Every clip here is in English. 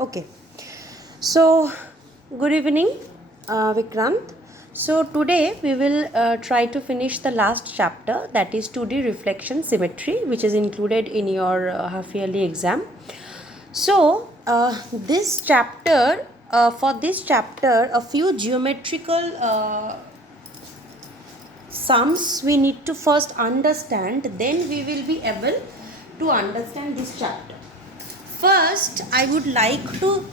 Okay. So, good evening, Vikrant. So, today we will try to finish the last chapter, that is 2D reflection symmetry, which is included in your half yearly exam. So, for this chapter, a few geometrical sums we need to first understand, then we will be able to understand this chapter. First, I would like to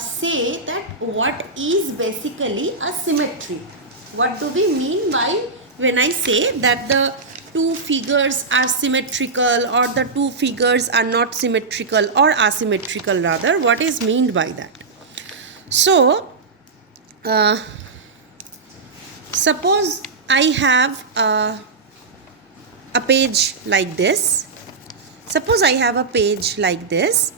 say that what is basically a symmetry. What do we mean by when I say that the two figures are symmetrical or the two figures are not symmetrical or asymmetrical rather? What is meant by that? So, suppose I have a page like this. Suppose I have a page like this,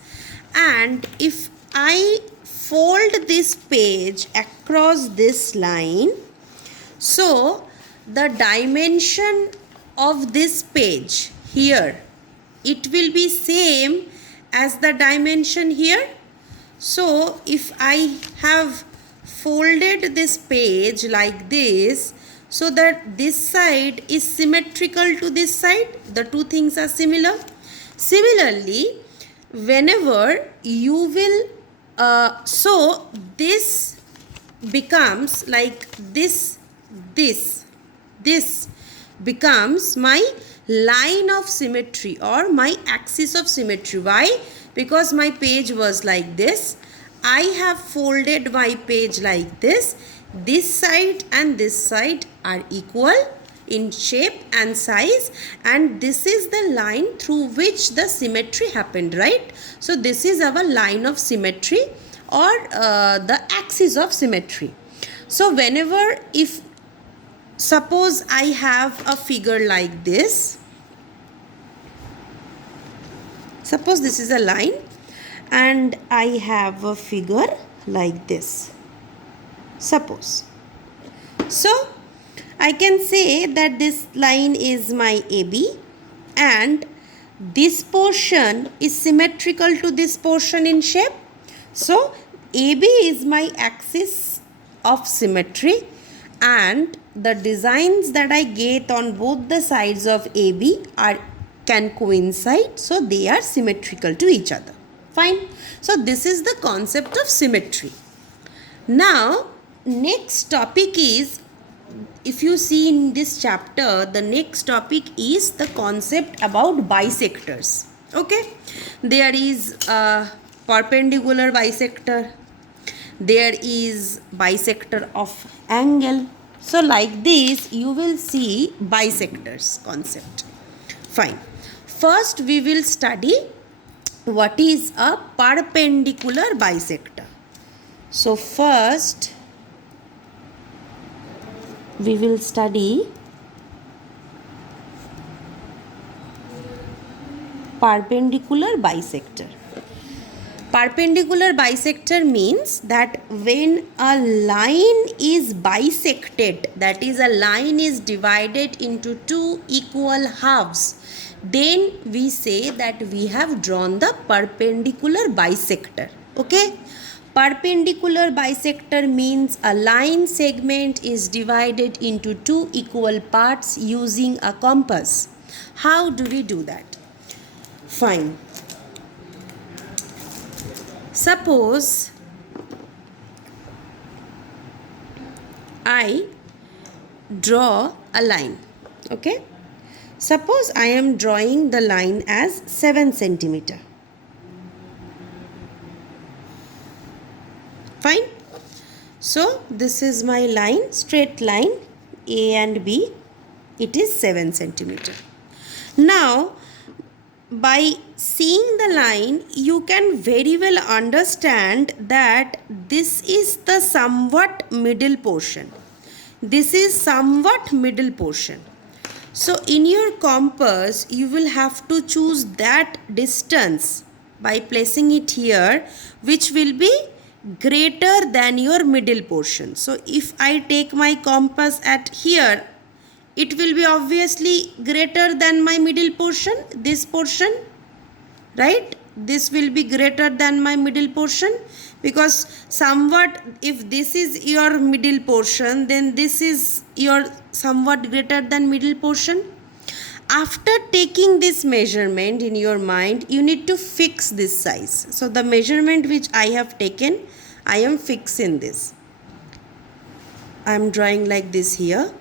and if I fold this page across this line, so the dimension of this page here, it will be same as the dimension here. So if I have folded this page like this, so that this side is symmetrical to this side, the two things are similar. Similarly, whenever you will, so this becomes like this becomes my line of symmetry or my axis of symmetry. Why? Because my page was like this. I have folded my page like this. This side and this side are equal in shape and size, and this is the line through which the symmetry happened, right? So this is our line of symmetry or the axis of symmetry. So whenever, if suppose I have a figure like this, suppose this is a line and I have a figure like this, suppose. So I can say that this line is my AB and this portion is symmetrical to this portion in shape. So AB is my axis of symmetry, and the designs that I get on both the sides of AB can coincide, so they are symmetrical to each other. Fine. So this is the concept of symmetry. Now next topic is, if you see in this chapter, the next topic is the concept about bisectors. Okay, there is a perpendicular bisector, there is bisector of angle. So like this you will see bisectors concept. Fine. First we will study what is a perpendicular bisector. So first we will study perpendicular bisector. Perpendicular bisector means that when a line is bisected, that is, a line is divided into two equal halves, then we say that we have drawn the perpendicular bisector. Okay? Perpendicular bisector means a line segment is divided into two equal parts using a compass. How do we do that? Fine. Suppose I draw a line. Okay? Suppose I am drawing the line as 7 centimeter. Fine. So this is my line, straight line A and B. It is 7 centimeter. Now by seeing the line, you can very well understand that this is the somewhat middle portion. This is somewhat middle portion. So in your compass, you will have to choose that distance by placing it here, which will be greater than your middle portion. So if I take my compass at here, it will be obviously greater than my middle portion, this portion, right? this will be greater than my middle portion, because somewhat if this is your middle portion, then this is your somewhat greater than middle portion. After taking this measurement in your mind, you need to fix this size. So the measurement which I have taken, I am fixing this. I am drawing like this here,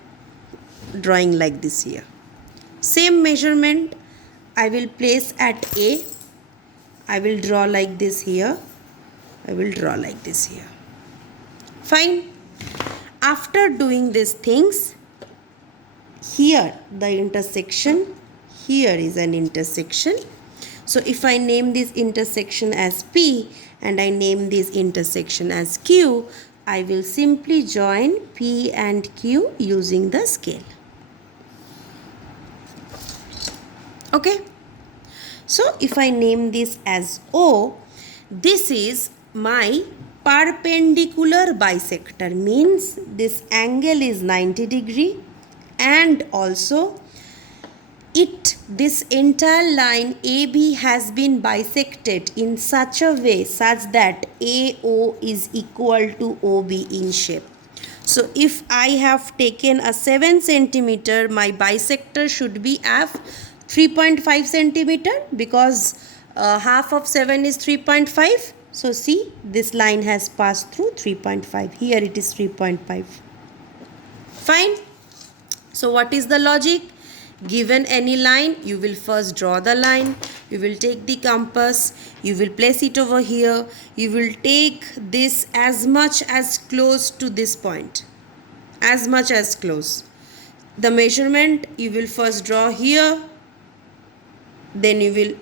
drawing like this here. Same measurement I will place at A. I will draw like this here. I will draw like this here. Fine. After doing these things, here the intersection, here is an intersection. So if I name this intersection as P and I name this intersection as Q, I will simply join P and Q using the scale. Okay. So if I name this as O, this is my perpendicular bisector, means this angle is 90 degree, and also this entire line AB has been bisected in such a way such that AO is equal to OB in shape. So if I have taken a 7 centimeter, my bisector should be of 3.5 centimeter, because half of 7 is 3.5. So see, this line has passed through 3.5. Here it is 3.5. Fine. So what is the logic? Given any line, you will first draw the line, you will take the compass, you will place it over here, you will take this as much as close to this point, as much as close. The measurement you will first draw here, then you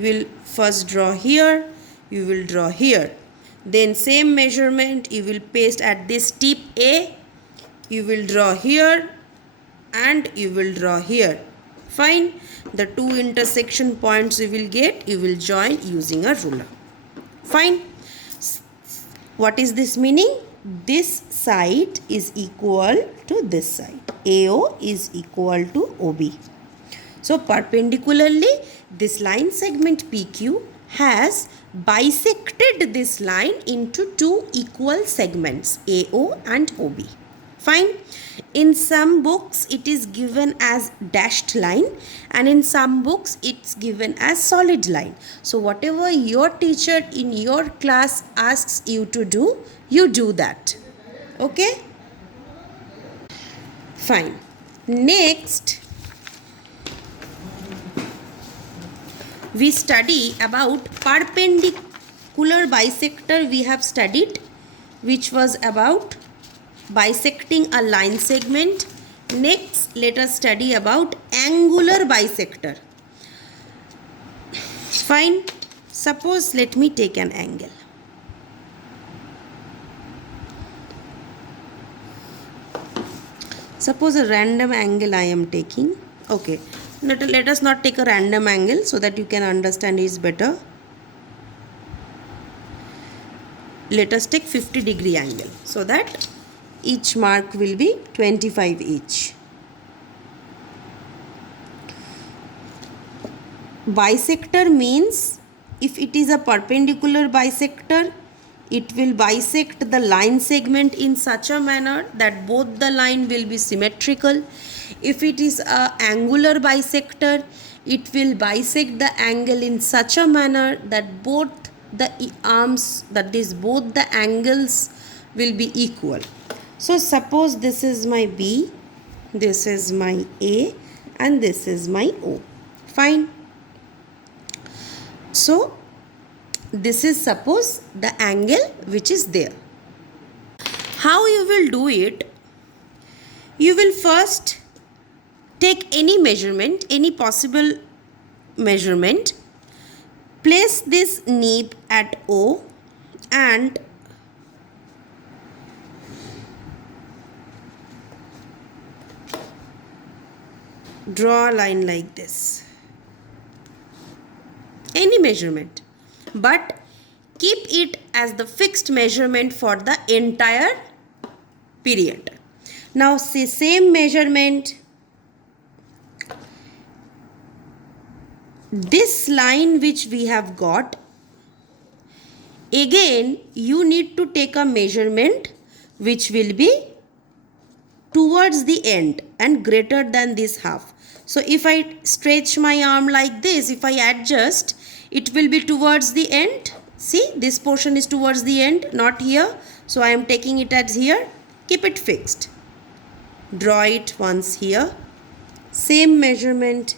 will first draw here, you will draw here, then same measurement you will paste at this tip A, you will draw here and you will draw here. Fine. The two intersection points you will get, you will join using a ruler. Fine. What is this meaning? This side is equal to this side. AO is equal to OB. So perpendicularly, this line segment PQ has bisected this line into two equal segments, AO and OB. Fine. In some books it is given as dashed line, and in some books it's given as solid line. So whatever your teacher in your class asks you to do, you do that. Okay? Fine. Next, we study about perpendicular bisector. We have studied, which was about bisecting a line segment. Next, let us study about angular bisector. Fine. Suppose, let me take an angle. Suppose a random angle I am taking. Okay. Let us not take a random angle so that you can understand it better. Let us take 50 degree angle so that each mark will be 25 each. Bisector means if it is a perpendicular bisector, it will bisect the line segment in such a manner that both the line will be symmetrical. If it is a angular bisector, it will bisect the angle in such a manner that both the arms, that is both the angles, will be equal. So suppose this is my B, this is my A, and this is my O. Fine. So this is suppose the angle which is there. How you will do it? You will first take any measurement, any possible measurement, place this nib at O and draw a line like this. Any measurement, but keep it as the fixed measurement for the entire period. Now say same measurement, this line which we have got, again you need to take a measurement which will be towards the end and greater than this half. So if I stretch my arm like this, if I adjust, it will be towards the end. See, this portion is towards the end, not here. So I am taking it as here. Keep it fixed. Draw it once here. Same measurement.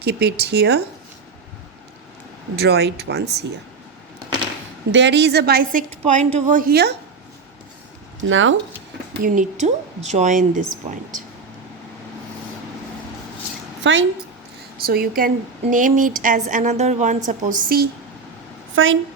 Keep it here. Draw it once here. There is a bisect point over here. Now you need to join this point. Fine. So you can name it as another one, suppose C. Fine.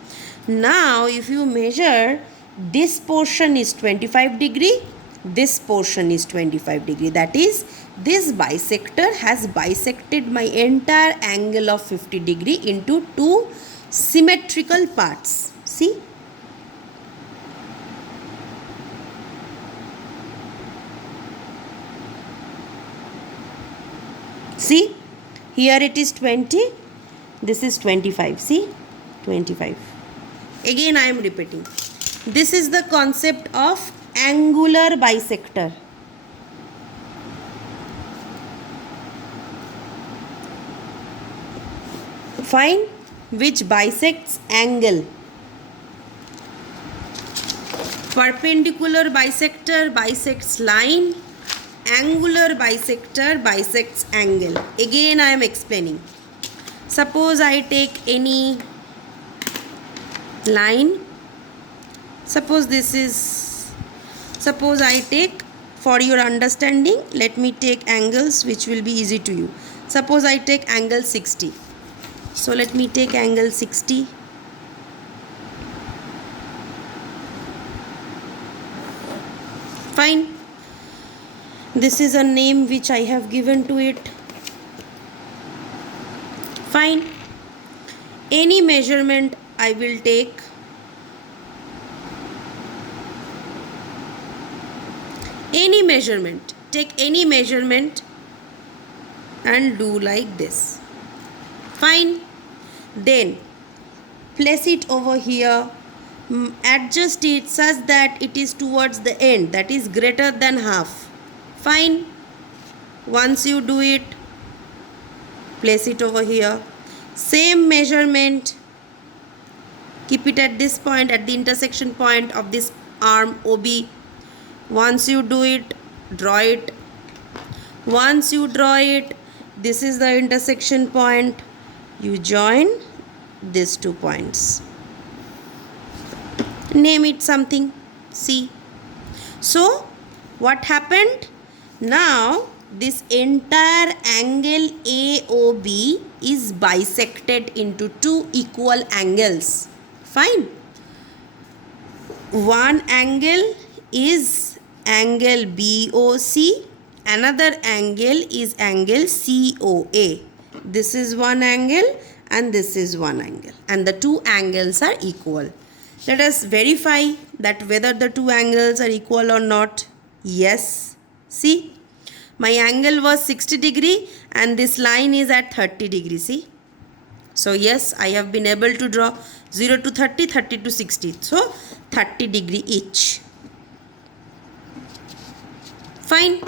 Now if you measure, this portion is 25 degree, this portion is 25 degree. That is, this bisector has bisected my entire angle of 50 degree into two symmetrical parts. See? See, here it is 20, this is 25, see, 25. Again I am repeating. This is the concept of angular bisector. Fine, which bisects angle. Perpendicular bisector bisects line. Angular bisector bisects angle. Again I am explaining. Suppose I take any line. Suppose I take, for your understanding, let me take angles which will be easy to you. Suppose I take angle 60. So let me take angle 60. Fine. This is a name which I have given to it. Fine. Any measurement I will take. Any measurement. Take any measurement and do like this. Fine. Then place it over here. Adjust it such that it is towards the end, that is greater than half. Fine. Once you do it, place it over here. Same measurement. Keep it at this point, at the intersection point of this arm OB. Once you do it, draw it. Once you draw it, this is the intersection point. You join these 2 points. Name it something. See. So, what happened? Now, this entire angle AOB is bisected into two equal angles. Fine. One angle is angle BOC. Another angle is angle COA. This is one angle and this is one angle. And the two angles are equal. Let us verify that whether the two angles are equal or not. Yes. See, my angle was 60 degree and this line is at 30 degree. See. So yes, I have been able to draw 0 to 30, 30 to 60. So 30 degree each. Fine.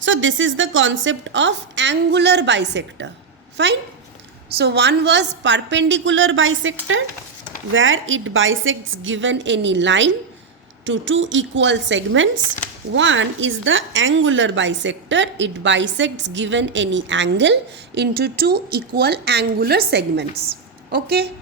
So this is the concept of angular bisector. Fine. So one was perpendicular bisector, where it bisects given any line to two equal segments. One is the angular bisector. It bisects given any angle into two equal angular segments. Okay.